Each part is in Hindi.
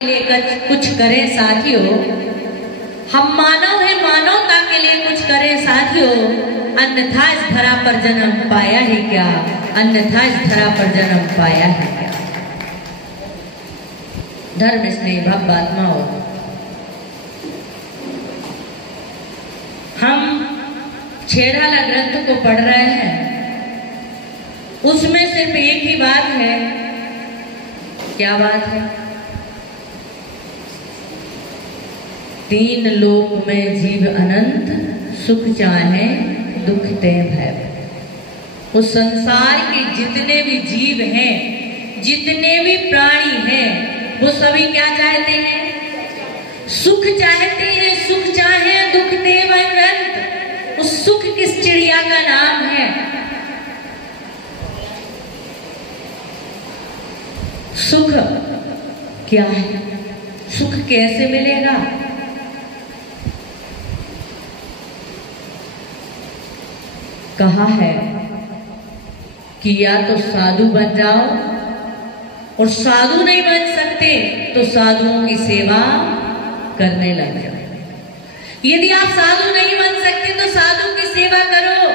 लेकर कुछ करें साथियों, हम मानव हैं, मानवता के लिए कुछ करें साथियों। अन्यथा इस धरा पर जन्म पाया है क्या, अन्यथा इस धरा पर जन्म पाया है क्या। धर्म स्नेह भव्यात्माओं, हम छेड़ाला ग्रंथ को पढ़ रहे हैं, उसमें सिर्फ एक ही बात है। क्या बात है? तीन लोक में जीव अनंत, सुख चाहे दुख ते भय। उस संसार के जितने भी जीव हैं, जितने भी प्राणी हैं, वो सभी क्या चाहते हैं? सुख चाहते हैं। सुख चाहे दुख ते भय। उस सुख किस चिड़िया का नाम है? सुख क्या है? सुख कैसे मिलेगा? कहा है कि या तो साधु बन जाओ, और साधु नहीं बन सकते तो साधुओं की सेवा करने लग जाओ। यदि आप साधु नहीं बन सकते तो साधु की सेवा करो,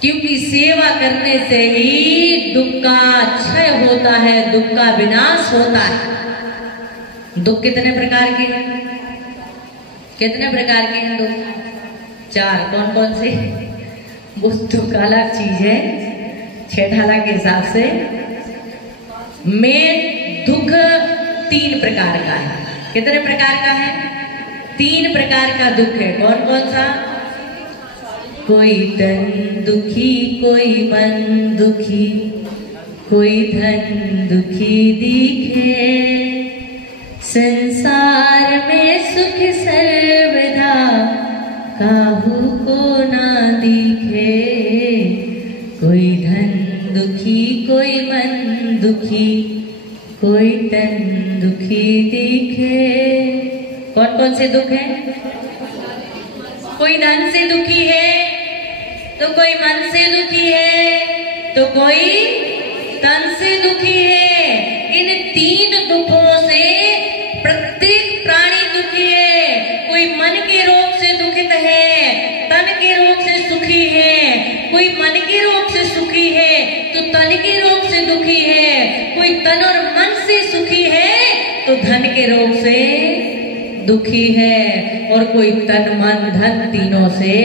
क्योंकि सेवा करने से ही दुख का क्षय होता है, दुख का विनाश होता है। दुख कितने प्रकार के हैं? कितने प्रकार के हैं दुख? चार। कौन कौन से? वो दुख अलग चीज है छेठाला के हिसाब से। में दुख तीन प्रकार का है। कितने प्रकार का है? तीन प्रकार का दुख है। कौन कौन सा? कोई तन दुखी, कोई मन दुखी, कोई धन दुखी दिखे। संसार में सुख सर्वदा काहू को ना दिखे। कोई धन दुखी, कोई मन दुखी, कोई तन दुखी दिखे। कौन कौन से दुख हैं? कोई धन से दुखी है, तो कोई मन से दुखी है, तो कोई तन से दुखी है। इन तीन दुखों से प्रत्येक प्राणी दुखी है। कोई मन के रोग से दुखित है, तन के रोग से सुखी है। कोई मन के रोग से सुखी है तो तन के रोग से दुखी है। कोई तन और मन से सुखी है तो धन के रोग से दुखी है। और कोई तन मन धन तीनों से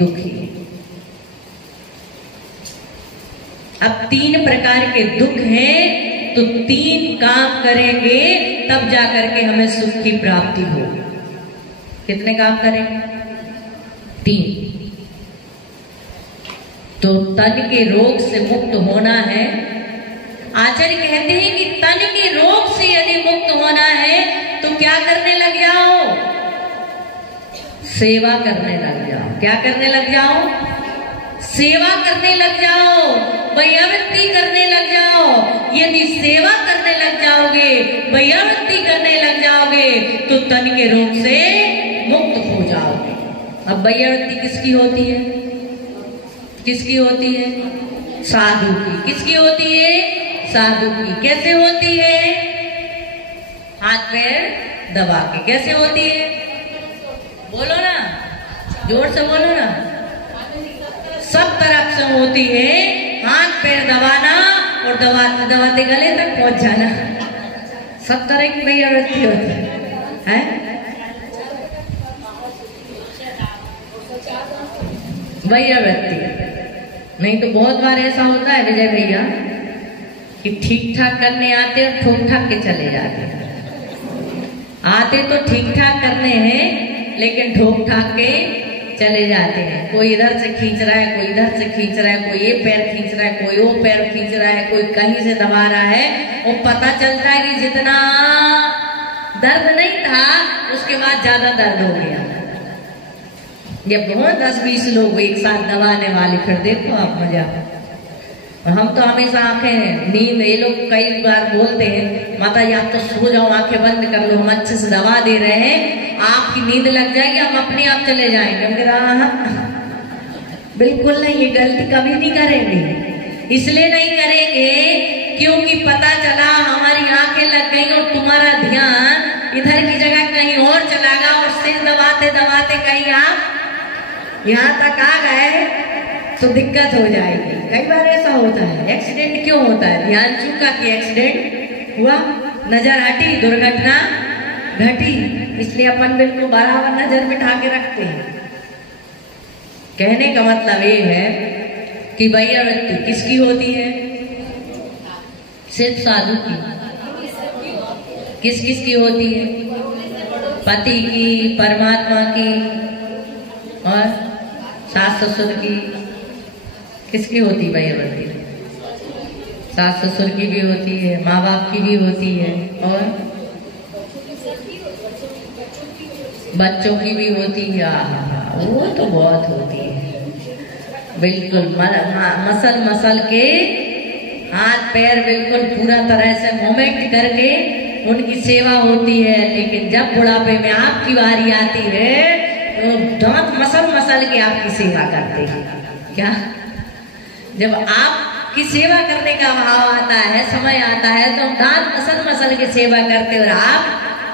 दुखी है। अब तीन प्रकार के दुख हैं, तो तीन काम करेंगे तब जाकर के हमें सुख की प्राप्ति होगी। कितने काम करेंगे? तीन। तो तन के रोग से मुक्त होना है। आचार्य कहते हैं कि तन के रोग से यदि मुक्त होना है तो क्या करने लग जाओ? सेवा करने लग जाओ। क्या करने लग जाओ? सेवा करने लग जाओ, वैयावृत्ति करने लग जाओ। यदि सेवा करने लग जाओगे, वैयावृत्ति करने लग जाओगे, तो तन के रोग से मुक्त हो जाओगे। अब वैयावृत्ति किसकी होती है? किसकी होती है? साधु की। किसकी होती है? साधु की। कैसे होती है? हाथ पैर दबा के। कैसे होती है? बोलो ना, जोर से बोलो ना। सब तरफ से होती है। हाथ पैर दबाना और दबाते दबाते गले तक पहुंच जाना। सब तरह की वैयावृत्ति होती है। वैयावृत्ति नहीं तो बहुत बार ऐसा होता है विजय भैया कि ठीक ठाक करने आते और ठोक ठाक के चले जाते। आते तो ठीक ठाक करने हैं, लेकिन ठोक ठाक के चले जाते हैं। कोई इधर से खींच रहा है, कोई इधर से खींच रहा है, कोई ये पैर खींच रहा है, कोई वो पैर खींच रहा है, कोई कहीं से दबा रहा है। और पता चलता है कि जितना दर्द नहीं था उसके बाद ज्यादा दर्द हो गया। जब बहुत 10-20 लोग एक साथ दबाने वाले, फिर देखो आप मजा। और हम तो हमेशा आंखें नींद, ये लोग कई बार बोलते हैं माता जी आप तो सो जाओ, आंखें बंद कर लो, हम अच्छे से दबा दे रहे हैं, आपकी नींद लग जाएगी, हम अपने आप चले जाएंगे। हम कह रहा बिल्कुल नहीं, ये गलती कभी नहीं करेंगे। इसलिए नहीं करेंगे क्योंकि पता चला हमारी आंख और तुम्हारा ध्यान इधर की जगह कहीं और चला गया और सिर दबाते दबाते कहीं आप यहाँ तक आ गए तो दिक्कत हो जाएगी। कई बार ऐसा होता है। एक्सीडेंट क्यों होता है? ध्यान चूका कि एक्सीडेंट हुआ, नजर हटी, दुर्घटना घटी, इसलिए अपन बिल्कुल बराबर नजर बिठा के रखते हैं। कहने का मतलब ये है कि वैया वृत्ति किसकी होती है? सिर्फ साधु की। किस किस की होती है? पति की, परमात्मा की और सास ससुर की। किसकी होती वैया वृत्ति? सास ससुर की भी होती है, माँ बाप की भी होती है और बच्चों की भी होती है। वो तो बहुत होती है, बिल्कुल मसल मसल के हाथ पैर बिल्कुल पूरा तरह से मोमेंट करके उनकी सेवा होती है। लेकिन जब बुढ़ापे में आपकी बारी आती है तो दांत मसल मसल के आपकी सेवा करते हैं। क्या? जब आपकी सेवा करने का भाव आता है, समय आता है, तो दांत मसल मसल के सेवा करते और आप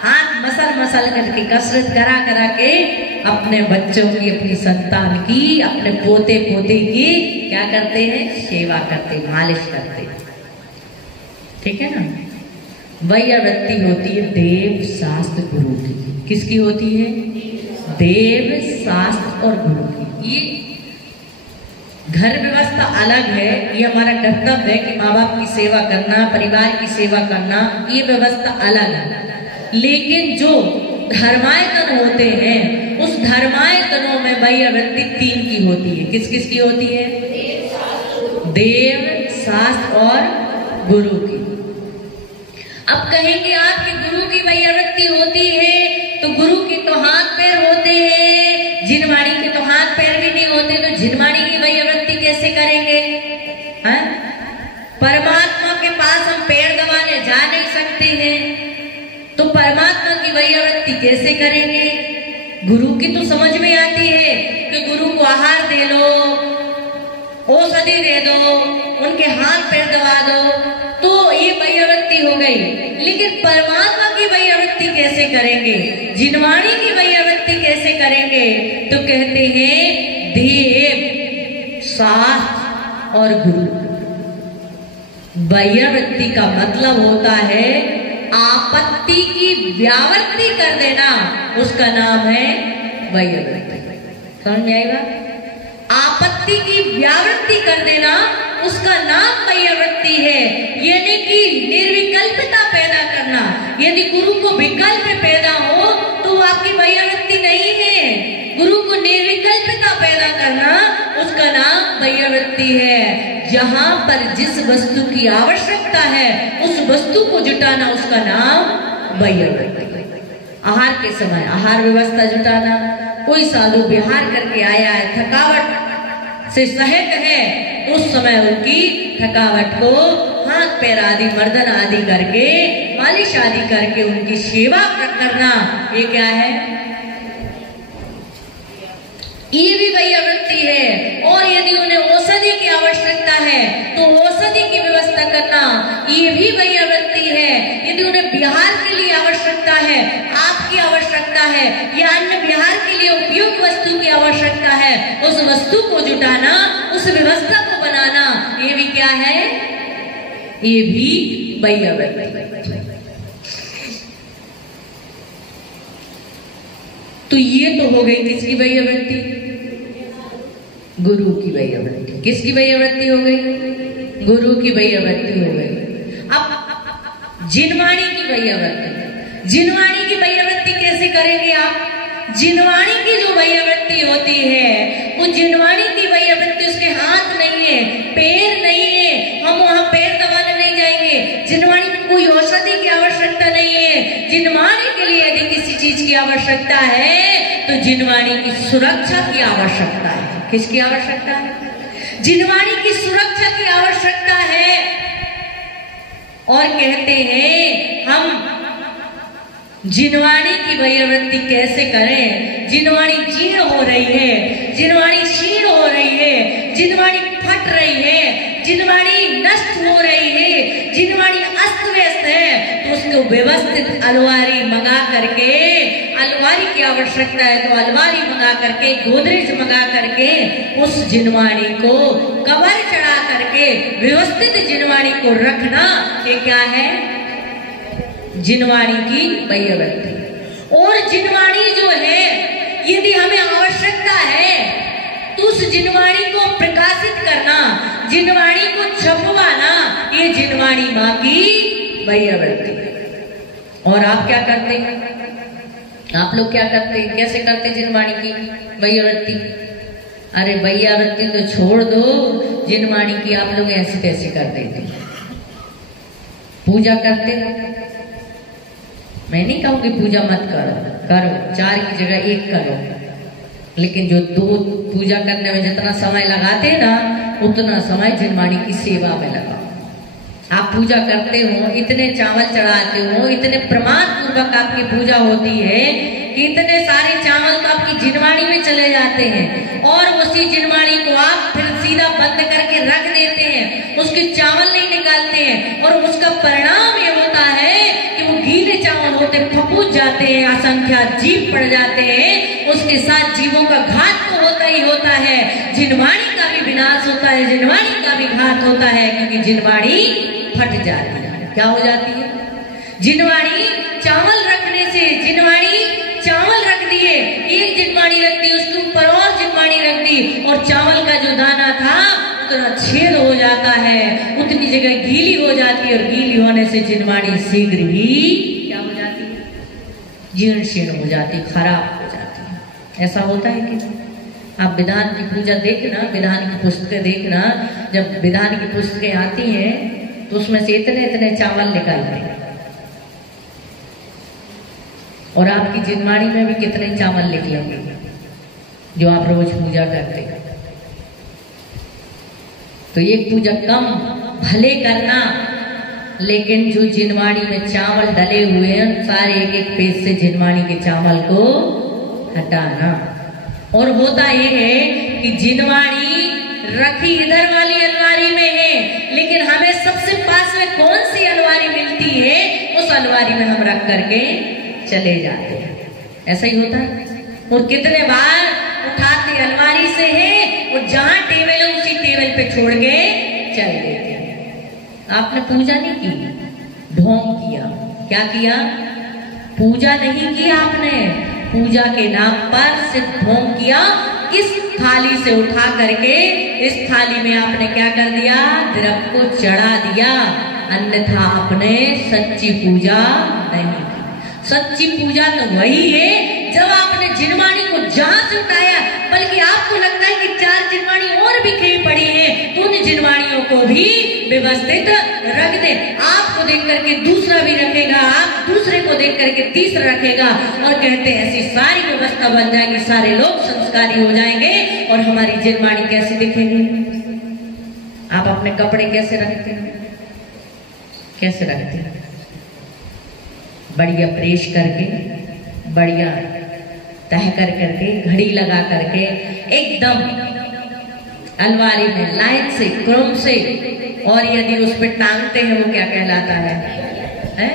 हाथ मसल मसल करके कसरत करा करा के अपने बच्चों की, अपनी संतान की, अपने पोते पोते की क्या करते हैं? सेवा करते, मालिश करते। ठीक है ना? वैया वृत्ति होती है देव शास्त्र गुरु की। किसकी होती है? देव शास्त्र और गुरु की। ये घर व्यवस्था अलग है, ये हमारा कर्तव्य है कि माँ बाप की सेवा करना, परिवार की सेवा करना, ये व्यवस्था अलग है। लेकिन जो धर्मायतन होते हैं उस धर्मायतनों में वैया वृत्ति 3 की होती है। किस किस की होती है? देव शास्त्र और गुरु की। अब कहेंगे आपकी गुरु की वैया वृत्ति होती है तो गुरु की तो हाथ पैर होते हैं, जिनवाणी के तो हाथ पैर भी नहीं होते, तो जिनवाणी की वैया वृत्ति कैसे करेंगे? है? परमात्मा के पास हम पैर दबाने जा नहीं सकते हैं, तो परमात्मा की वैया वृत्ति कैसे करेंगे? गुरु की तो समझ में आती है कि गुरु को आहार दे लो, औषधि दे दो, उनके हाथ पैर दबा दो, तो ये वैया वृत्ति हो गई। लेकिन परमात्मा की वैया वृत्ति कैसे करेंगे? जिनवाणी की वैया वृत्ति कैसे करेंगे? तो कहते हैं देव शास्त्र और गुरु। वैया वृत्ति का मतलब होता है आपत्ति की व्यावृत्ति कर देना, उसका नाम है वैया वृत्ति। समझ में आएगा? आपत्ति की व्यावृत्ति कर देना उसका नाम वैया वृत्ति है। यानी कि निर्विकल्पता पैदा करना। यदि गुरु को विकल्प पैदा हो तो आपकी वैया वृत्ति नहीं है। गुरु को निर्विकल्पता पैदा करना उसका नाम वैया वृत्ति है। जहां पर जिस वस्तु की आवश्यकता है उस वस्तु को जुटाना उसका नाम वैया वृत्ति। आहार के समय आहार व्यवस्था जुटाना। कोई साधु विहार करके आया है, थकावट से सहित है, उस समय उनकी थकावट को हाथ पैर आदि मर्दन आदि करके, मालिश आदि करके उनकी सेवा करना, ये क्या है? ये भी वैया वृत्ति है। और यदि उन्हें औषधि की आवश्यकता है तो औषधि की व्यवस्था करना, ये भी वैया वृत्ति है। यदि उन्हें बिहार के लिए आवश्यकता है, आपकी आवश्यकता है या अन्य बिहार के लिए उपयुक्त वस्तु की आवश्यकता है, उस वस्तु को जुटाना, उस व्यवस्था को बनाना, ये भी क्या है? ये भी वैया वृत्ति। तो ये तो हो गई किसकी वैया वृत्ति? गुरु की वैया वृत्ति। किसकी वैया वृत्ति हो गई? गुरु की वैया वृत्ति हो गई। अब जिनवाणी की वैया वृत्ति। जिनवाणी की वैया वृत्ति कैसे करेंगे आप? जिनवाणी की जो वैया वृत्ति होती है, वो जिनवाणी की वैया वृत्ति, उसके हाथ नहीं है, पैर नहीं है, हम वहां पैर दबाने नहीं जाएंगे। जिनवाणी में कोई औषधि की आवश्यकता नहीं है। जिनवाणी के लिए यदि किसी चीज की आवश्यकता है तो जिनवाणी की सुरक्षा की आवश्यकता है। किसकी आवश्यकता है? जिनवाणी की सुरक्षा की आवश्यकता है। और कहते हैं हम जिनवाणी की वैया वृत्ति कैसे करें? जिनवाणी जीर्ण हो रही है, जिनवाणी क्षीण हो रही है, जिनवाणी फट रही है, जिनवाणी नष्ट हो रही है, जिनवाणी अस्त व्यस्त है, तो उसको व्यवस्थित अलमारी मंगा करके, अलमारी की आवश्यकता है तो अलमारी मंगा करके, गोदरेज मंगा करके उस जिनवाणी को कवर चढ़ा करके व्यवस्थित जिनवाणी को रखना, ये क्या है? जिनवाणी की वैयवृत्ति। और जिनवाणी जो है, यदि हमें आवश्यकता है तो उस जिनवाणी को प्रकाशित करना, जिनवाणी को छपवाना, ये जिनवाणी माँ की वैयवृत्ति। और आप क्या करते हैं? आप लोग क्या करते हैं? कैसे करते जिनवाणी की वैयवृत्ति? अरे वैयवृत्ति तो छोड़ दो, जिनवाणी की आप लोग ऐसे तैसे कर देते। पूजा करते, मैं नहीं कहूंगी पूजा मत करो, करो, 4 की जगह 1 करो, लेकिन जो 2 पूजा करने में जितना समय लगाते हैं ना, उतना समय जिनवाणी की सेवा में लगाओ। आप पूजा करते हो, इतने चावल चढ़ाते हो, इतने प्रमाण पूर्वक आपकी पूजा होती है कि इतने सारे चावल तो आपकी जिनवाणी में चले जाते हैं, और उसी जिनवाणी को आप फिर सीधा बंद करके रख देते हैं, उसके चावल नहीं निकालते हैं, और उसका परिणाम ये होता है कि वो गीले चावल होते फपूज जाते हैं, असंख्यात जीव पड़ जाते हैं, उसके साथ जीवों का घात तो होता ही होता है, जिनवाणी का भी विनाश होता है, जिनवाणी का भी घात होता है, क्योंकि जिनवाणी फट जाती है। क्या हो जाती है? जिनवाणी चावल रखने से, जिनवाणी चावल रख दिए, एक जिनवाणी रख दी, उसके ऊपर और जिनवाणी रख दी, और चावल का जो दाना था उतना छेद हो जाता है, उतनी जगह गीली हो जाती है, और गीली होने से जिनवाणी शीघ्र ही क्या हो जाती है? जीर्ण शीर्ण हो जाती, खराब हो जाती है। ऐसा होता है कि आप विधान की पूजा देखना, विधान की पुस्तकें देखना, जब विधान की पुस्तकें आती हैं तो उसमें से इतने इतने चावल निकलते हैं, और आपकी जिनवाणी में भी कितने चावल निकलेंगे जो आप रोज पूजा करते हैं। तो एक पूजा कम भले करना, लेकिन जो जिनवाणी में चावल डले हुए हैं सारे एक एक पेज से जिनवाणी के चावल को हटाना। और होता ये है कि जिनवाणी रखी इधर वाली अलमारी में है, लेकिन हमें सबसे पास में कौन सी अलमारी मिलती है, उस अलमारी में हम रख करके चले जाते हैं। ऐसा ही होता है। और कितने बार उठाते अलमारी से है, और जहां टेबल है उसी टेबल पे छोड़ के चल देते हैं। आपने पूजा नहीं की, ढोंग किया। क्या किया? पूजा नहीं की आपने, पूजा के नाम पर सिर्फ ढोंग किया। इस थाली से उठा करके इस थाली में आपने क्या कर दिया? द्रव्य को चढ़ा दिया, अन्यथा आपने सच्ची पूजा नहीं की। सच्ची पूजा तो वही है जब आपने जिनवाणी को जहां से उठाया, बल्कि आपको लगता है कि 4 जिनवाणी और बिखरी पड़ी है, तो उन जिनवाणियों को भी व्यवस्थित रख दे। आपको देख करके दूसरा भी रखेगा, आप दूसरे को देख करके तीसरा रखेगा, और कहते हैं ऐसी सारी व्यवस्था बन जाएगी, सारे लोग संस्कारी हो जाएंगे, और हमारी जिनवाणी कैसी दिखेगी? आप अपने कपड़े कैसे रखते हैं? कैसे रखते हैं? बढ़िया प्रेस करके, बढ़िया तह कर करके, घड़ी लगा करके, एकदम अलमारी में लाइन से, क्रम से, और यदि उस पर टांगते हैं वो क्या कहलाता है?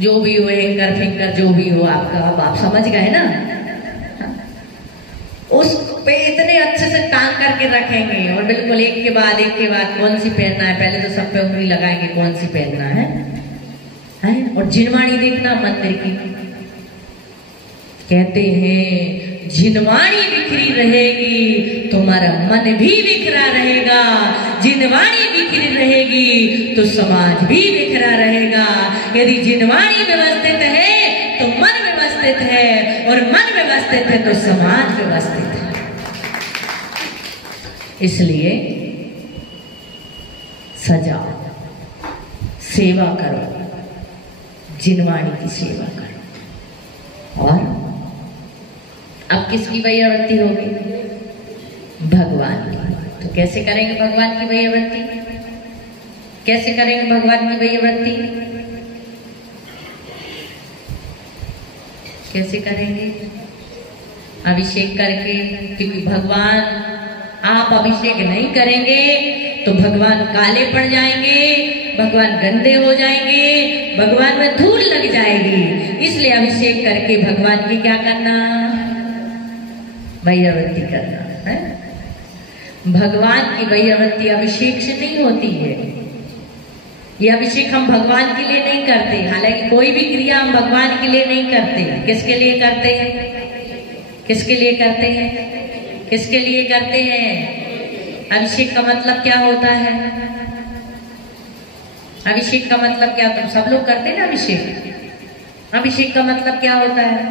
जो भी हो, एंकर फिंगर जो भी हो आपका, अब आप समझ गए ना। उस पे इतने अच्छे से टांग करके रखेंगे, और बिल्कुल एक के बाद कौन सी पहनना है, पहले तो सब पे उंगली लगाएंगे कौन सी पहनना है? और जिनवाणी देखना मंदिर की, कहते हैं जिनवाणी बिखरी रहेगी तुम्हारा मन भी बिखरा रहेगा, जिनवाणी बिखरी रहेगी तो समाज भी बिखरा रहेगा। यदि जिनवाणी व्यवस्थित है तो मन व्यवस्थित है, और मन व्यवस्थित है तो समाज व्यवस्थित है। इसलिए सजाओ, सेवा करो, जिनवाणी की सेवा करो। और अब किसकी वैयावृत्ति होगी? भगवान की। तो कैसे करेंगे भगवान की वैयावृत्ति? कैसे करेंगे भगवान की वैयावृत्ति? कैसे करेंगे? अभिषेक करके, क्योंकि भगवान, आप अभिषेक नहीं करेंगे तो भगवान काले पड़ जाएंगे, भगवान गंदे हो जाएंगे, भगवान में धूल लग जाएगी। इसलिए अभिषेक करके भगवान की क्या करना, वैयावृत्ति करना है। भगवान की वैयावृत्ति अभिषेक से नहीं होती है। ये अभिषेक हम भगवान के लिए नहीं करते। हालांकि कोई भी क्रिया हम भगवान के लिए नहीं करते। किसके लिए करते हैं? किसके लिए करते हैं? किसके लिए करते हैं? अभिषेक का मतलब क्या होता है? अभिषेक का मतलब क्या? तुम सब लोग करते हैं ना अभिषेक। अभिषेक का मतलब क्या होता है?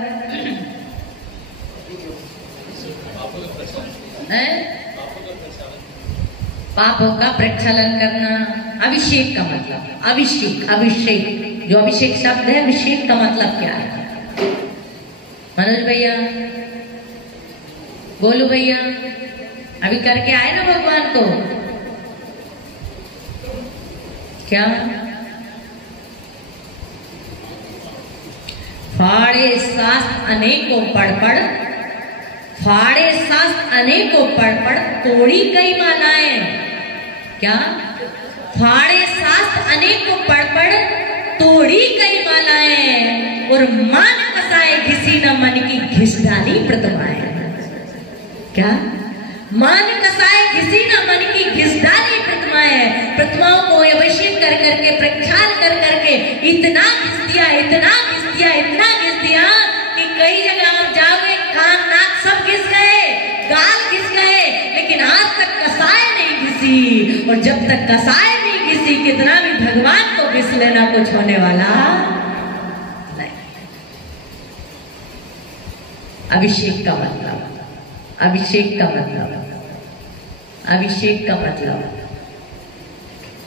पापों का प्रक्षालन करना। अभिषेक का मतलब, अभिषेक, अभिषेक जो अभिषेक शब्द है, अभिषेक का मतलब क्या है? मनोज भैया, गोलू भैया, अभी करके आए ना भगवान को? क्या? फाड़े शास्त्र अनेकों पढ़ पढ़, फाड़े शास्त्र अनेकों पढ़ पढ़, तोड़ी कई मालाएं। क्या? फाड़े शास्त्र अनेकों पढ़ पढ़, तोड़ी कई मालाएं, और मान कसाए घिसी न मन की घिस डाली प्रतिमाएं। क्या? मान कसाए घिसी न मन की घिस डाली प्रतिमाएं। प्रतिमाओं को अभिषेक कर करके, प्रक्षाल कर करके इतना घिस दिया, इतना घिस दिया, इतना घिस दिया कि कई जगह आप जाओगे, कान नाक सब घिस गए, गाल घिस गए, लेकिन आज तक कसाए नहीं घिसी। और जब तक कसाए नहीं घिसी, कितना भी भगवान को घिस लेना, कुछ होने वाला नहीं। अभिषेक का मतलब, अभिषेक का मतलब, अभिषेक का मतलब,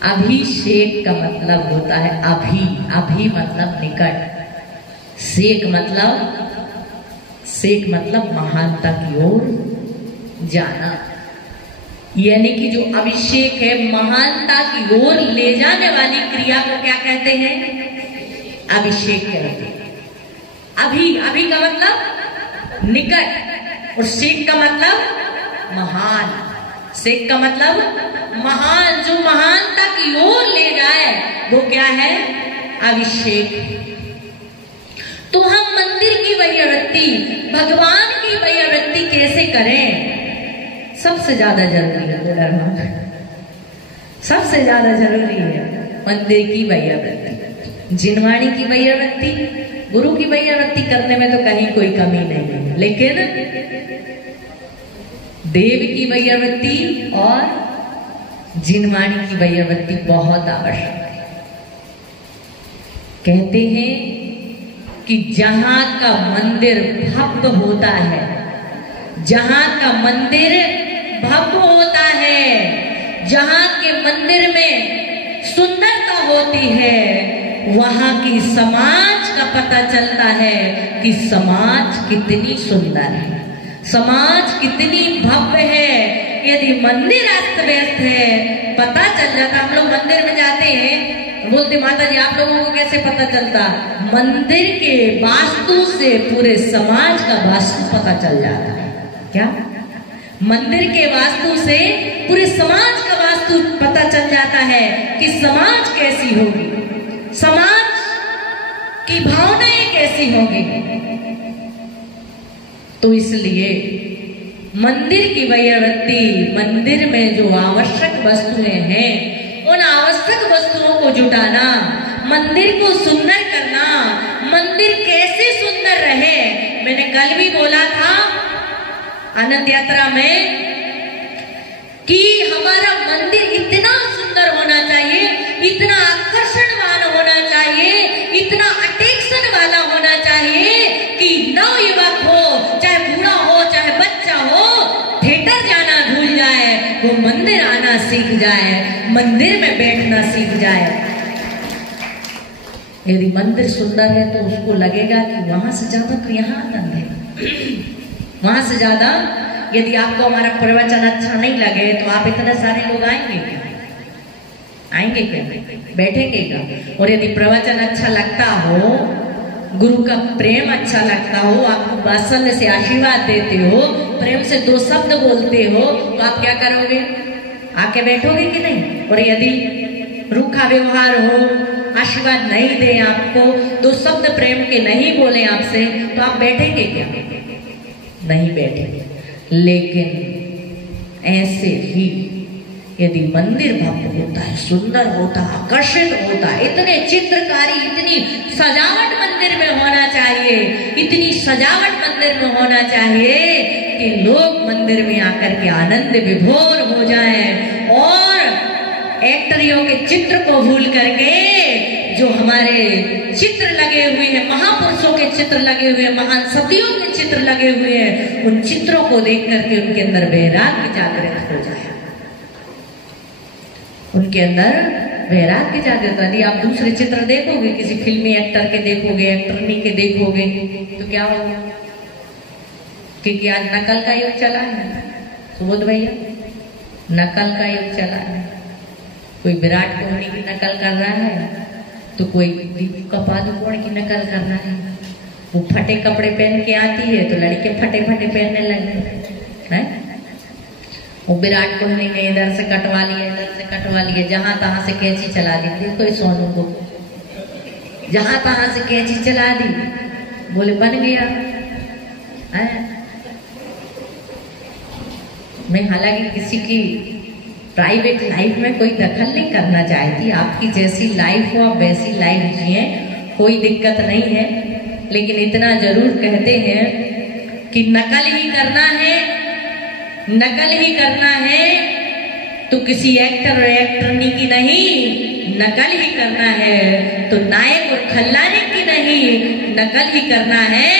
अभिषेक का मतलब होता है अभी। अभी मतलब निकट, सेक मतलब, सेक मतलब महानता की ओर जाना। यानी कि जो अभिषेक है, महानता की ओर ले जाने वाली क्रिया को क्या कहते हैं? अभिषेक कहते हैं। अभी, अभी का मतलब निकट, और सेक का मतलब महान। सेक का मतलब महान, जो महानता की ओर ले जाए, वो क्या है? अभिषेक। तो हम मंदिर की वैयावृत्ति, भगवान की वैयावृत्ति कैसे करें? सबसे ज्यादा जरूरी है, सबसे ज्यादा जरूरी है मंदिर की वैयावृत्ति। जिनवाणी की वैयावृत्ति, गुरु की वैयावृत्ति करने में तो कहीं कोई कमी नहीं है, लेकिन देव की वैयावृत्ति और जिनवाणी की वैयावृत्ति बहुत आवश्यक है। कहते हैं कि जहां का मंदिर भव्य होता है, जहां का मंदिर भव्य होता है, जहां के मंदिर में सुंदरता होती है, वहां की समाज का पता चलता है कि समाज कितनी सुंदर है, समाज कितनी भव्य है। यदि मंदिर अस्त व्यस्त है, पता चल जाता। हम लोग मंदिर में जाते हैं, बोलते माता जी आप लोगों को कैसे पता चलता? मंदिर के वास्तु से पूरे समाज का वास्तु पता चल जाता है। क्या? मंदिर के वास्तु से पूरे समाज का वास्तु पता चल जाता है कि समाज कैसी होगी, समाज की भावनाएं कैसी होंगी। तो इसलिए मंदिर की वैयावृत्ति, मंदिर में जो आवश्यक वस्तुएं हैं, उन आवश्यक वस्तुओं को जुटाना, मंदिर को सुंदर करना। मंदिर कैसे सुंदर रहे? मैंने कल भी बोला था आनंद यात्रा में कि हमारा मंदिर इतना सुंदर होना चाहिए, इतना आकर्षणवान होना चाहिए, इतना अट्रैक्शन वाला होना चाहिए कि नवयुवक हो, चाहे बूढ़ा हो, चाहे बच्चा हो, थिएटर जाना भूल जाए, वो मंदिर आना सीख जाए, मंदिर में बैठना सीख जाए। यदि मंदिर सुंदर है तो उसको लगेगा कि वहां से ज्यादा तो यहाँ आनंद है, वहां से ज्यादा। यदि आपको हमारा प्रवचन अच्छा नहीं लगे तो आप इतने सारे लोग आएंगे क्या? आएंगे क्या? बैठेंगे क्या? और यदि प्रवचन अच्छा लगता हो, गुरु का प्रेम अच्छा लगता हो, आपको वात्सल्य से आशीर्वाद देते हो, प्रेम से दो शब्द बोलते हो, तो आप क्या करोगे? आके बैठोगे कि नहीं? और यदि रूखा व्यवहार हो, आशीर्वाद नहीं दे, आपको दो शब्द प्रेम के नहीं बोले आपसे, तो आप बैठेंगे क्या? नहीं बैठेंगे। लेकिन ऐसे ही यदि मंदिर भव्य होता है, सुंदर होता है, आकर्षित होता है, इतने चित्रकारी, इतनी सजावट मंदिर में होना चाहिए, इतनी सजावट मंदिर में होना चाहिए कि लोग मंदिर में आकर के आनंद विभोर हो जाएं और एक्टरियों के चित्र को भूल करके जो हमारे चित्र लगे हुए हैं, महापुरुषों के चित्र लगे हुए हैं, महान सतियों के चित्र लगे हुए हैं, उन चित्रों को देख करके उनके अंदर वैराग्य जागृत हो जाए, उनके अंदर वैराग्य जागृत। यदि आप दूसरे चित्र देखोगे, किसी फिल्मी एक्टर के देखोगे, एक्टरनी के देखोगे, तो क्या होगा? क्योंकि आज नकल का युग चला है, सुबोध भैया, नकल का युग चला है। कोई विराट कोहली की नकल कर रहा है, तो कोई दीपिका पादुकोण की नकल कर रहा है। वो फटे कपड़े पहन के आती है तो लड़के फटे फटे पहनने लगे हैं। वो विराट कोहली ने इधर से कटवा लिया, इधर से कटवा लिया, जहां तहां से कैंची चला दी। देखो इस सोनू को, जहां तहां से कैंची चला दी, बोले बन गया है। मैं हालांकि किसी की प्राइवेट लाइफ में कोई दखल नहीं करना चाहती, आपकी जैसी लाइफ हो आप वैसी लाइफ जिए, कोई दिक्कत नहीं है। लेकिन इतना जरूर कहते हैं कि नकल ही करना है, नकल ही करना है तो किसी एक्टर और एक्टरनी की नहीं, नकल ही करना है तो नायक और खलनायक की नहीं, नकल ही करना है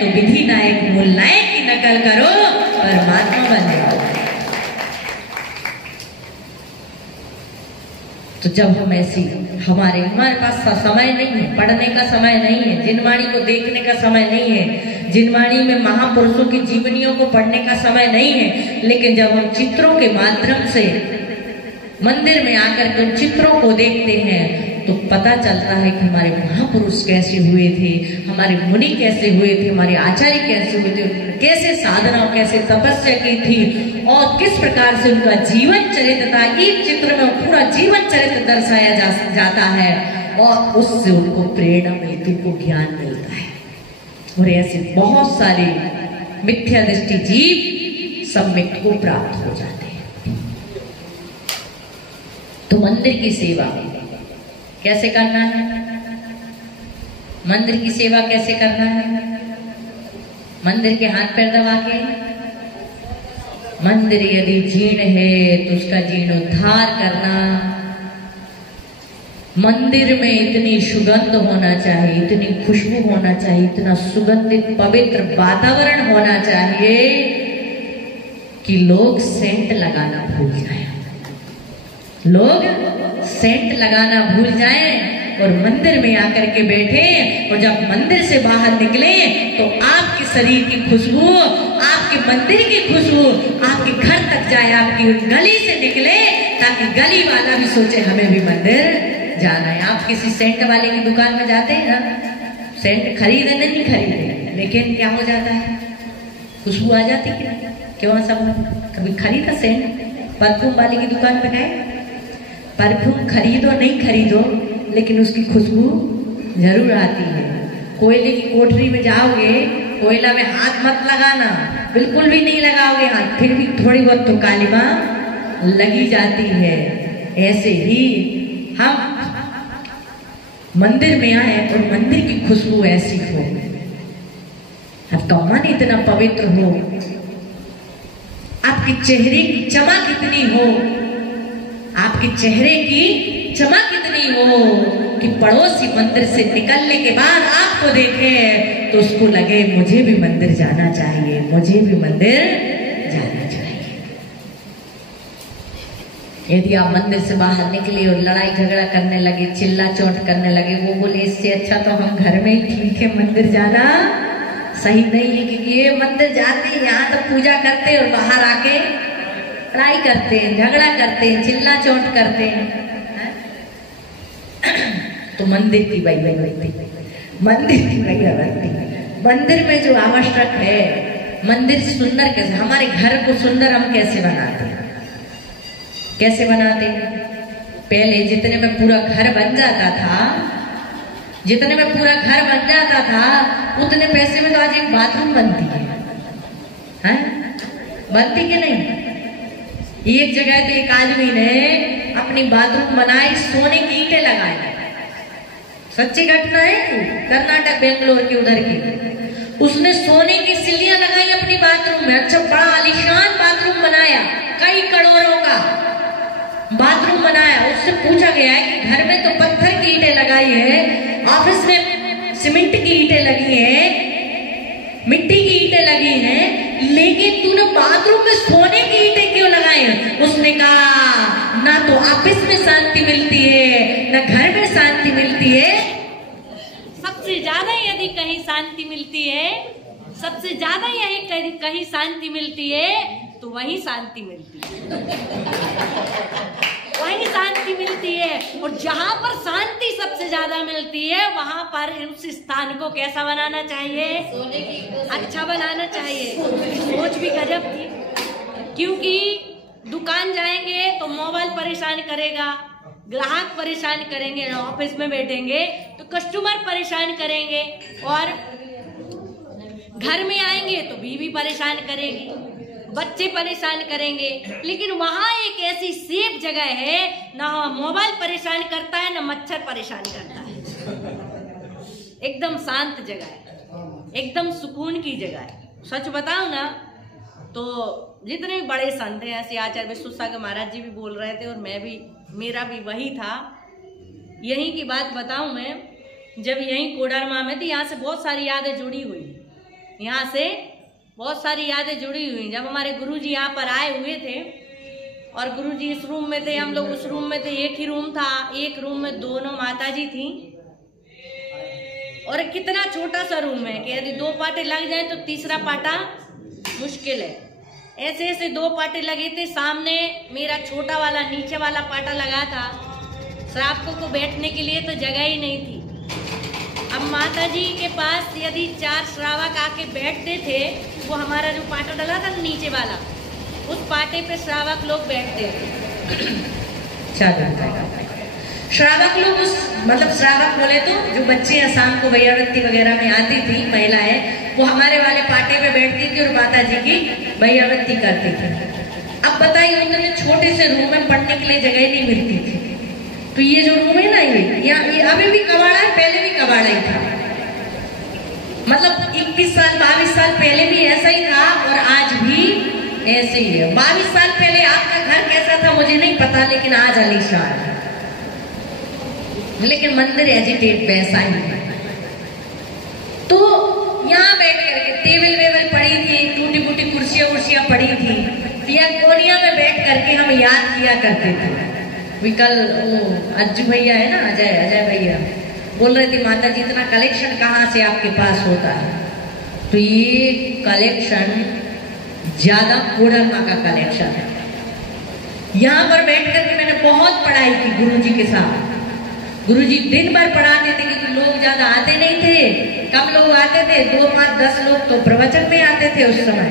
तो विधि नायक मूल नायक की नकल करो, परमात्मा बन जाओ। तो जब हम ऐसी हमारे पास समय नहीं है, पढ़ने का समय नहीं है, जिनवाणी को देखने का समय नहीं है, जिनवाणी में महापुरुषों की जीवनियों को पढ़ने का समय नहीं है, लेकिन जब हम चित्रों के माध्यम से मंदिर में आकर के उन चित्रों को देखते हैं तो पता चलता है कि हमारे महापुरुष कैसे हुए थे, हमारे मुनि कैसे हुए थे, हमारे आचार्य कैसे हुए थे, कैसे साधना कैसे तपस्या की थी और किस प्रकार से उनका जीवन चरित्र था। एक चित्र में पूरा जीवन चरित्र दर्शाया जाता है और उससे उनको प्रेरणा मिलती, उनको ज्ञान मिलता है। और ऐसे बहुत सारे मिथ्या दृष्टि जीव सम्यक को प्राप्त हो जाते हैं। तो मंदिर की सेवा कैसे करना है? मंदिर की सेवा कैसे करना है? मंदिर के हाथ पैर दबा के। मंदिर यदि जीर्ण है तो उसका जीर्णोद्धार करना। मंदिर में इतनी सुगंध होना चाहिए, इतनी खुशबू होना चाहिए, इतना सुगंधित पवित्र वातावरण होना चाहिए कि लोग सेंट लगाना भूल जाएं, लोग सेंट लगाना भूल जाएं और मंदिर में आकर के बैठे। और जब मंदिर से बाहर निकले तो आपके शरीर की खुशबू, आपके मंदिर की खुशबू आपके घर तक जाए, आपकी गली से निकले, ताकि गली वाला भी सोचे हमें भी मंदिर जाना है। आप किसी सेंट वाले की दुकान में जाते हैं ना, सेंट खरीदे नहीं खरीदे, लेकिन क्या हो जाता है, खुशबू आ जाती है। क्यों? सब कभी खरीदा सेंट? परफ्यूम वाले की दुकान पे गए, परफ्यूम खरीदो नहीं खरीदो, लेकिन उसकी खुशबू जरूर आती है। कोयले की कोठरी में जाओगे, कोयला में हाथ मत लगाना, बिल्कुल भी नहीं लगाओगे हाथ, फिर भी थोड़ी बहुत तो कालिमा लगी जाती है। ऐसे ही हम मंदिर में आए और मंदिर की खुशबू ऐसी हो, आपका मन इतना पवित्र हो, आपके चेहरे की चमक इतनी हो, आपके चेहरे की चमक इतनी हो कि पड़ोसी मंदिर से निकलने के बाद आपको देखे तो उसको लगे मुझे भी मंदिर जाना चाहिए, मुझे भी मंदिर जाना चाहिए। यदि आप मंदिर से बाहर निकले और लड़ाई झगड़ा करने लगे, चिल्ला चोट करने लगे, वो बोले इससे अच्छा तो हम घर में ही ठीक है, मंदिर जाना सही नहीं है, क्योंकि ये मंदिर जाते हैं यहाँ तो पूजा करते और बाहर आके लड़ाई करते हैं, झगड़ा करते हैं, चिल्ला चोट करते हैं। तो मंदिर की वही मंदिर की वही अवस्था। मंदिर में जो आवश्यक है, मंदिर सुंदर कैसे, हमारे घर को सुंदर हम कैसे बनाते हैं, कैसे बनाते हैं? पहले जितने में पूरा घर बन जाता था, जितने में पूरा घर बन जाता था, उतने पैसे में तो आज एक बाथरूम बनती है, बनती कि नहीं? एक जगह पे एक आदमी ने अपनी बाथरूम बनाई, सोने की ईंटें लगाई। सच्ची घटना है, कर्नाटक बेंगलोर की उधर की। उसने सोने की सीढ़ियां लगाई अपनी बाथरूम में। अच्छा, बड़ा आलीशान बाथरूम बनाया, कई करोड़ों का बाथरूम बनाया। उससे पूछा गया है कि घर में तो पत्थर की ईंटें लगाई है, ऑफिस में सीमेंट की ईंटें लगी हैं, मिट्टी की ईंटें लगी हैं, लेकिन तूने बाथरूम में सोने की ईंटें क्यों लगाई? उसने कहा, ना तो ऑफिस में शांति मिलती है, ना घर में शांति मिलती है। सबसे ज्यादा यदि कहीं शांति मिलती है, सबसे ज्यादा यही कहीं शांति मिलती है, तो वही शांति मिलती है, वही शांति मिलती है। और जहाँ पर शांति सबसे ज्यादा मिलती है, वहाँ पर उस स्थान को कैसा बनाना चाहिए? अच्छा बनाना चाहिए। सोच भी गजब थी, क्योंकि दुकान जाएंगे तो मोबाइल परेशान करेगा, ग्राहक परेशान करेंगे, ऑफिस में बैठेंगे तो कस्टमर परेशान करेंगे, और घर में आएंगे तो बीवी परेशान करेगी, बच्चे परेशान करेंगे। लेकिन वहां एक ऐसी सेफ जगह है, ना मोबाइल परेशान करता है, ना मच्छर परेशान करता है, एकदम शांत जगह है, एकदम सुकून की जगह है। सच बताओ ना, तो जितने भी बड़े संत हैं, ऐसे आचार्य विश्वसागर महाराज जी भी बोल रहे थे, और मैं भी, मेरा भी वही था। यहीं की बात बताऊं मैं, जब यहीं कोडरमा में थी, यहाँ से बहुत सारी यादें जुड़ी हुई, यहाँ से बहुत सारी यादें जुड़ी हुई। जब हमारे गुरुजी यहाँ पर आए हुए थे, और गुरुजी इस रूम में थे, हम लोग उस रूम में थे, एक ही रूम था, एक रूम में दोनों माताजी थी, और कितना छोटा सा रूम है कि यदि 2 पाटे लग जाए तो तीसरा पाटा मुश्किल है। ऐसे ऐसे 2 पाटे लगे थे। सामने मेरा छोटा वाला नीचे वाला पाटा लगा था, श्रावकों को बैठने के लिए तो जगह ही नहीं थी। अब माता जी के पास यदि 4 श्रावक आके बैठते थे, वो हमारा जो पाटा डला था नीचे वाला, उस पाटे पे श्रावक लोग बैठते थे। श्रावक लोग उस, मतलब श्रावक बोले तो जो बच्चे शाम को भैयावृत्ति वगैरह में आती थी, महिलाएं, वो हमारे वाले पाटे पे बैठती थी और माता जी की भैयावृत्ति करती थी। अब बताइए, उन्होंने छोटे से रूम में पढ़ने के लिए जगह नहीं मिलती थी, तो ये जो रूम है ना, ये अभी भी कबाड़ा है, पहले भी कबाड़ा ही था। मतलब 21 साल 22 साल पहले भी ऐसा ही था, और आज भी ऐसे ही है। 22 साल पहले आपका घर कैसा था मुझे नहीं पता, लेकिन आज आलीशान है, लेकिन मंदिर एजिटेट वैसा ही है। तो यहाँ बैठ करके टेबल वेबल पड़ी थी, टूटी फूटी कुर्सियां पड़ी थी, या कोनिया में बैठ करके हम याद किया करते थे। कल वो अज्जू भैया है ना, अजय भैया बोल रहे थे, माता जी इतना कलेक्शन कहाँ से आपके पास होता है? तो ये कलेक्शन ज्यादा कोडरमा का कलेक्शन है। यहाँ पर बैठ करके मैंने बहुत पढ़ाई की गुरुजी के साथ। गुरुजी दिन भर पढ़ाते थे, क्योंकि लोग ज्यादा आते नहीं थे, कम लोग आते थे, 2, 5, 10 लोग तो प्रवचन में आते थे उस समय,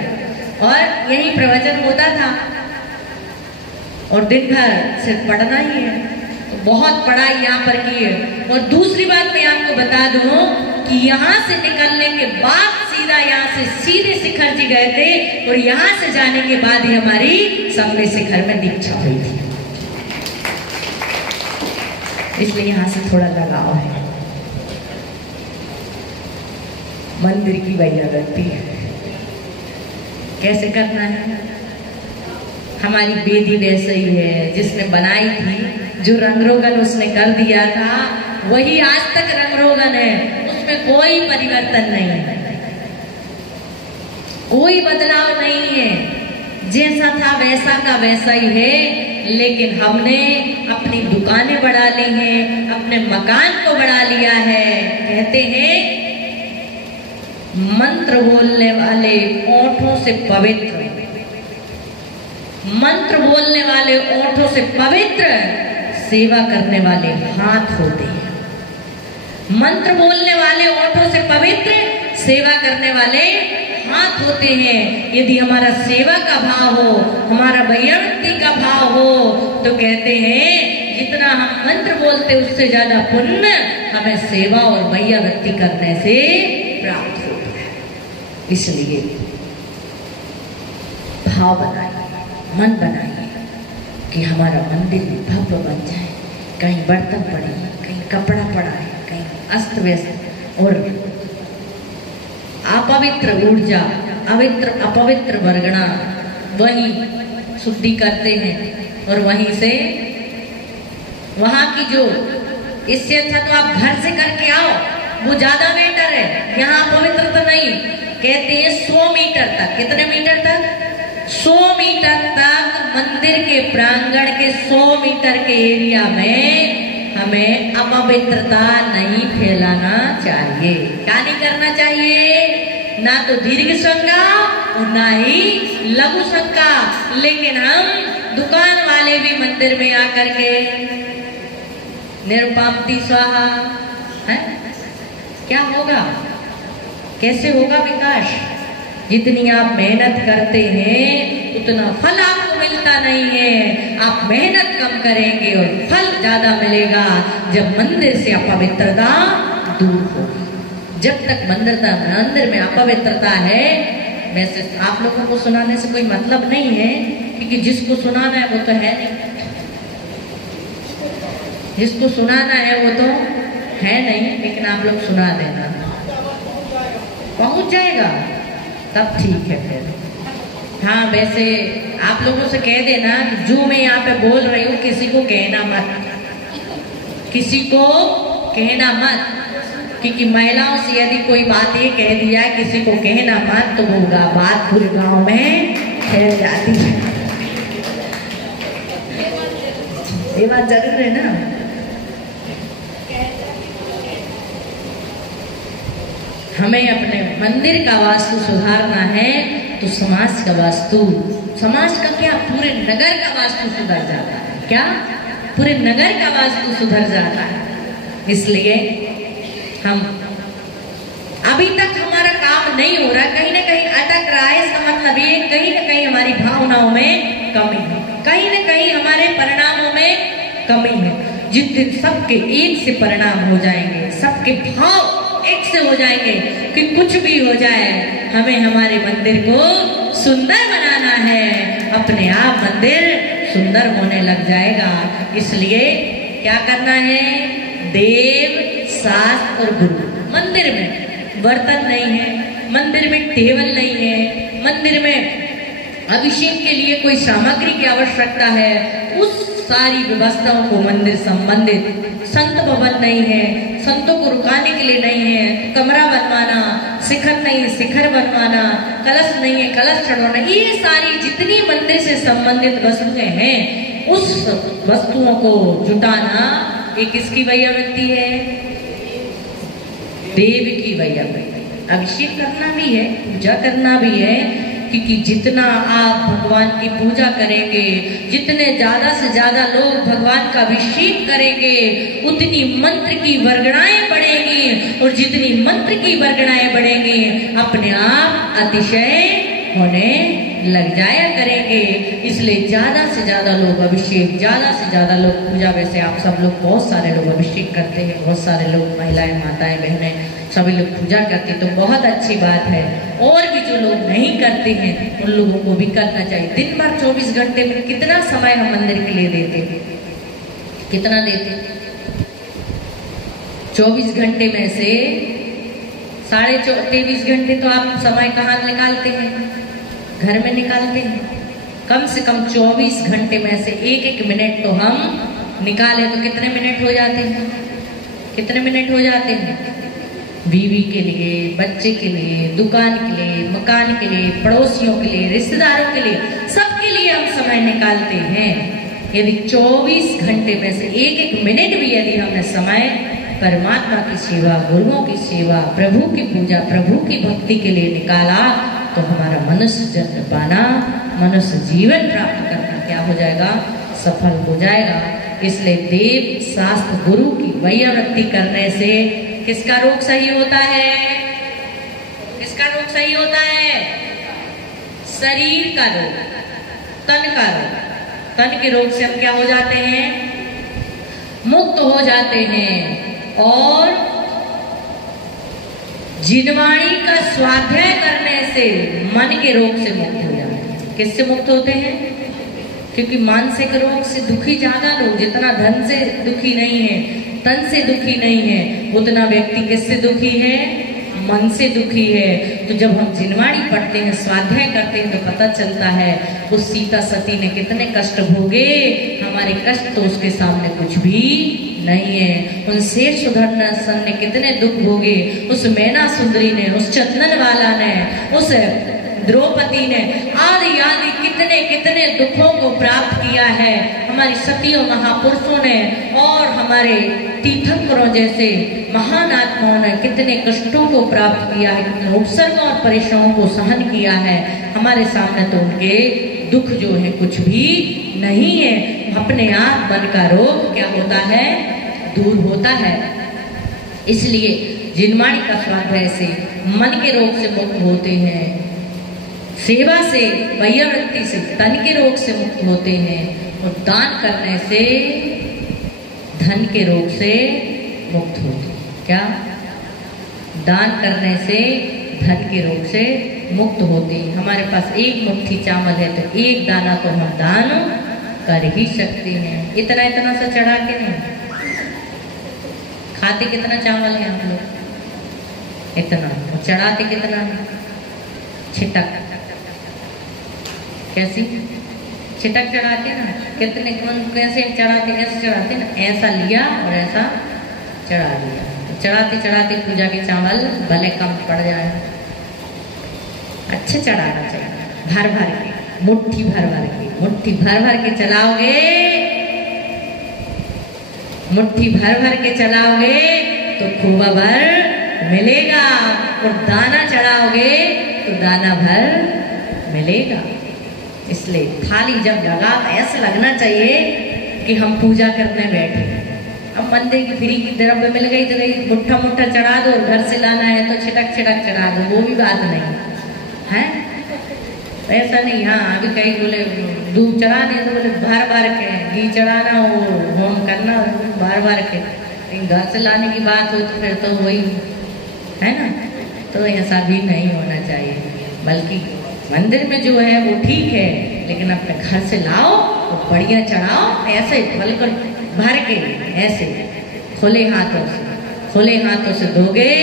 और यही प्रवचन होता था, और दिन भर सिर्फ पढ़ना ही है। तो बहुत पढ़ाई यहाँ पर की है। और दूसरी बात मैं आपको बता दूं कि यहाँ से निकलने के बाद सीधा यहाँ से सीधे शिखर जी गए थे, और यहाँ से जाने के बाद ही हमारी सबने शिखर में दीक्षा हुई थी, इसलिए यहाँ से थोड़ा लगाव है। मंदिर की भैयावृत्ति कैसे करना है? हमारी बेदी वैसे ही है, जिसने बनाई थी, जो रंग रोगन उसने कर दिया था, वही आज तक रंग रोगन है, उसमें कोई परिवर्तन नहीं है, कोई बदलाव नहीं है, जैसा था वैसा का वैसा ही है। लेकिन हमने अपनी दुकानें बढ़ा ली हैं, अपने मकान को बढ़ा लिया है। कहते हैं, मंत्र बोलने वाले ओंठों से पवित्र, मंत्र बोलने वाले ओंठों से पवित्र सेवा करने वाले हाथ होते हैं। मंत्र बोलने वाले ओंठों से पवित्र सेवा करने वाले हाथ होते हैं। यदि हमारा सेवा का भाव हो, हमारा भैयावृत्ति का भाव हो, तो कहते हैं जितना हम मंत्र बोलते उससे ज्यादा पुण्य हमें सेवा और वैया भक्ति करने से प्राप्त होता है। इसलिए भाव बनाइए, मन बनाइए कि हमारा मंदिर भी भव्य बन जाए। कहीं बर्तन पड़े, कहीं कपड़ा पड़ा है, कहीं अस्त व्यस्त और अपवित्र ऊर्जा, अपवित्र वर्गणा वही शुद्धि करते हैं और वहीं से वहां की जो, इससे अच्छा तो आप घर से करके आओ, वो ज्यादा बेटर है। यहाँ पवित्रता नहीं, कहते हैं 100 मीटर तक। कितने मीटर तक? 100 मीटर तक मंदिर के प्रांगण के 100 मीटर के एरिया में हमें अपवित्रता नहीं फैलाना चाहिए। क्या नहीं करना चाहिए? ना तो दीर्घ शंका और ना ही लघु शंका। लेकिन हम दुकान वाले भी मंदिर में आकर के निरुपामती स्वाहा है, क्या होगा? कैसे होगा विकास? जितनी आप मेहनत करते हैं उतना फल आपको मिलता नहीं है। आप मेहनत कम करेंगे और फल ज्यादा मिलेगा जब मंदिर से अपवित्रता दूर होगी। जब तक मंदिर में अपवित्रता है, वैसे आप लोगों को सुनाने से कोई मतलब नहीं है, क्योंकि जिसको सुनाना है वो तो है नहीं, जिसको सुनाना है वो तो है नहीं, लेकिन आप लोग सुना देना, पहुंच जाएगा तब ठीक है फिर। हाँ, वैसे आप लोगों से कह देना जो मैं यहाँ पे बोल रही हूँ किसी को कहना मत, किसी को कहना मत, क्योंकि महिलाओं से यदि कोई बात ये कह दिया किसी को कहना मत तो वो बात पूरे गांव में फैल जाती है। ये बात जरूर है ना। हमें अपने मंदिर का वास्तु सुधारना है तो समाज का वास्तु, समाज का क्या, पूरे नगर का वास्तु सुधर जाता है। क्या? पूरे नगर का वास्तु सुधर जाता है। इसलिए हम अभी तक हमारा काम नहीं हो रहा, कहीं ना कहीं अटक रहा है। इसका मतलब ये कहीं ना कहीं हमारी भावनाओं में कमी है, कहीं ना कहीं हमारे परिणामों में कमी है। जिस दिन सबके एक से परिणाम हो जाएंगे, सबके भाव एक से हो जाएंगे कि कुछ भी हो जाए हमें हमारे मंदिर को सुंदर बनाना है, अपने आप मंदिर सुंदर होने लग जाएगा। इसलिए क्या करना है? देव, शास्त्र और गुरु। मंदिर में बर्तन नहीं है, मंदिर में टेबल नहीं है, मंदिर में अभिषेक के लिए कोई सामग्री की आवश्यकता है, उस सारी व्यवस्थाओं को मंदिर संबंधित, संत भवन नहीं है, संतों को रुकाने के लिए नहीं है, कमरा बनवाना, शिखर नहीं है शिखर बनवाना, कलश नहीं है कलश चढ़वाना, ये सारी जितनी मंदिर से संबंधित वस्तुएं हैं उस वस्तुओं को जुटाना ये किसकी वैयावृत्ति है? देव की वैयावृत्ति। अभिषेक करना भी है, पूजा करना भी है, क्योंकि जितना आप भगवान की पूजा करेंगे, जितने ज्यादा से ज्यादा लोग भगवान का अभिषेक करेंगे, उतनी मंत्र की वर्गणाएं बढ़ेंगी, और जितनी मंत्र की वर्गणाएं बढ़ेंगी अपने आप अतिशय होने लग जाया करेंगे। इसलिए ज्यादा से ज्यादा लोग अभिषेक, ज्यादा से ज्यादा लोग पूजा, वैसे आप सब लोग बहुत सारे लोग अभिषेक करते हैं, बहुत सारे लोग महिलाएं, माताएं, बहनें सभी लोग पूजा करते, तो बहुत अच्छी बात है। और भी जो लोग नहीं करते हैं उन लोगों को भी करना चाहिए। दिन भर 24 घंटे में कितना समय हम मंदिर के लिए देते हैं? कितना देते? 24 घंटे में से 23.5 घंटे तो आप समय कहाँ निकालते हैं? घर में निकालते हैं। कम से कम 24 घंटे में से एक एक मिनट तो हम निकाले तो कितने मिनट हो जाते हैं? कितने मिनट हो जाते हैं? बीवी के लिए, बच्चे के लिए, दुकान के लिए, मकान के लिए, पड़ोसियों के लिए, रिश्तेदारों के लिए, सबके लिए हम समय निकालते हैं। यदि 24 घंटे में से एक एक मिनट भी यदि हमने समय परमात्मा की सेवा, गुरुओं की सेवा, प्रभु की पूजा, प्रभु की भक्ति के लिए निकाला तो हमारा मनुष्य जन्म पाना, मनुष्य जीवन प्राप्त करना क्या हो जाएगा? सफल हो जाएगा। इसलिए देव, शास्त्र, गुरु की वैयावृत्ति करने से किसका रोग सही होता है? किसका रोग सही होता है? शरीर का रोग, तन का रोग। तन के रोग से हम क्या हो जाते हैं? मुक्त हो जाते हैं और जिनवाणी का स्वाध्याय करने से मन के रोग से मुक्त हो जाते हैं। किससे मुक्त होते हैं? क्योंकि मानसिक रोग से दुखी ज्यादा लोग, जितना धन से दुखी नहीं है, तन से दुखी नहीं है, उतना व्यक्ति किससे दुखी है? मन से दुखी है। तो जब हम जिनवाणी पढ़ते हैं, स्वाध्याय करते हैं, तो पता चलता है उस सीता सती ने कितने कष्ट भोगे, हमारे कष्ट तो उसके सामने कुछ भी नहीं है। उन शेष सुदर्शन ने कितने दुख भोगे, उस मैना सुंदरी ने, उस चंदन वाला ने, उस द्रौपदी ने, आदि आदि कितने कितने दुखों को प्राप्त किया है हमारी सतियों महापुरुषों ने, और हमारे तीर्थंकरों जैसे महान आत्माओं ने कितने कष्टों को प्राप्त किया है, कितने उपसर्गों और परेशानियों को सहन किया है। हमारे सामने तो उनके दुख जो है कुछ भी नहीं है। अपने आप मन का रोग क्या होता है? दूर होता है। इसलिए जिनवाणी का स्वाध्याय से मन के रोग से मुक्त होते हैं, सेवा से, वैयावृत्ति से तन के रोग से मुक्त होते हैं, और दान करने से धन के रोग से मुक्त होते हैं। क्या? दान करने से धन के रोग से मुक्त होते हैं। हमारे पास एक मुट्ठी चावल है तो एक दाना तो हम दान कर ही सकते हैं। इतना इतना सा चढ़ा के नहीं खाते। कितना चावल है हम लोग? इतना। चढ़ाते कितना? छिटक। कैसी छिटक चढ़ाते ना? कितने कैसे चढ़ाते? कैसे चढ़ाते ना? ऐसा लिया और ऐसा चढ़ा दिया। चढ़ाते चढ़ाते पूजा के चावल भले कम पड़ जाए, अच्छे चढ़ाना चाहिए, भर भर के, मुट्ठी भर भर के, मुट्ठी भर भर के चलाओगे, मुट्ठी भर भर के चलाओगे तो खूब भर मिलेगा, और दाना चढ़ाओगे तो दाना भर मिलेगा। इसलिए थाली जब लगा तो ऐसा लगना चाहिए कि हम पूजा करने बैठे। अब मंदिर की फ्री की द्रव्य मिल गई तो मुट्ठा मुट्ठा चढ़ा दो, और घर से लाना है तो छिटक छिटक चढ़ा दो, वो भी बात नहीं है। ऐसा नहीं। हाँ, अभी कहीं बोले दूध चढ़ाने तो बोले भर भर के, घी चढ़ाना हो, होम करना भर भर के, लेकिन घर से लाने की बात हो तो फिर तो वही है ना। तो ऐसा भी नहीं होना चाहिए, बल्कि मंदिर में जो है वो ठीक है, लेकिन अपने घर से लाओ और बढ़िया चढ़ाओ, ऐसे बिल्कुल भर के, ऐसे खुले हाथों से दोगे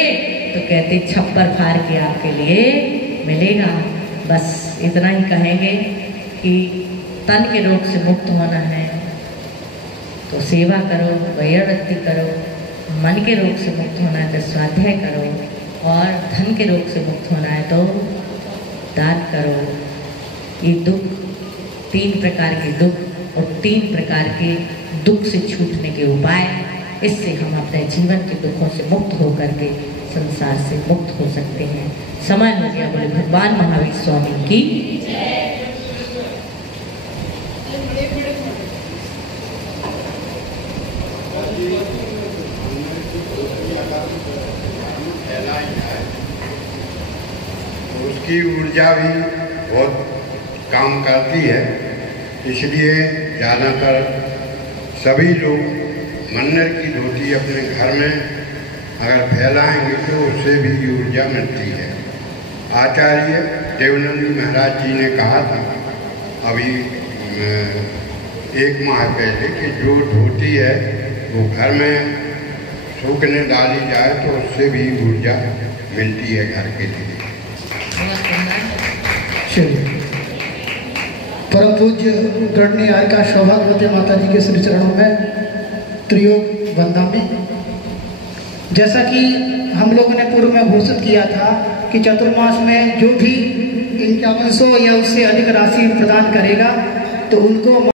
तो कहते छप्पर फाड़ के आपके लिए मिलेगा। बस इतना ही कहेंगे कि तन के रोग से मुक्त होना है तो सेवा करो, वैयावृत्ति करो, मन के रोग से मुक्त होना है तो स्वाध्याय करो, और धन के रोग से मुक्त होना है तो दान करो। ये दुख, 3 प्रकार के दुख और 3 प्रकार के दुख से छूटने के उपाय, इससे हम अपने जीवन के दुखों से मुक्त होकर के संसार से मुक्त हो सकते हैं। समय हो गया। बोले भगवान महावीर स्वामी की। उसकी ऊर्जा भी बहुत काम करती है, इसलिए ज़्यादातर सभी लोग मन्नर की धोती अपने घर में अगर फैलाएंगे तो उससे भी ऊर्जा मिलती है। आचार्य देवनंदी महाराज जी ने कहा था अभी 1 माह पहले कि जो धोती है वो घर में सूखने डाली जाए तो उससे भी ऊर्जा मिलती है घर के लिए। परम पूज्य गणनीय आय का सौभाग्य होते माता जी के श्री चरणों में त्रियोग वंदना। जैसा कि हम लोगों ने पूर्व में घोषित किया था कि चतुर्मास में जो भी 5100 या उससे अधिक राशि प्रदान करेगा तो उनको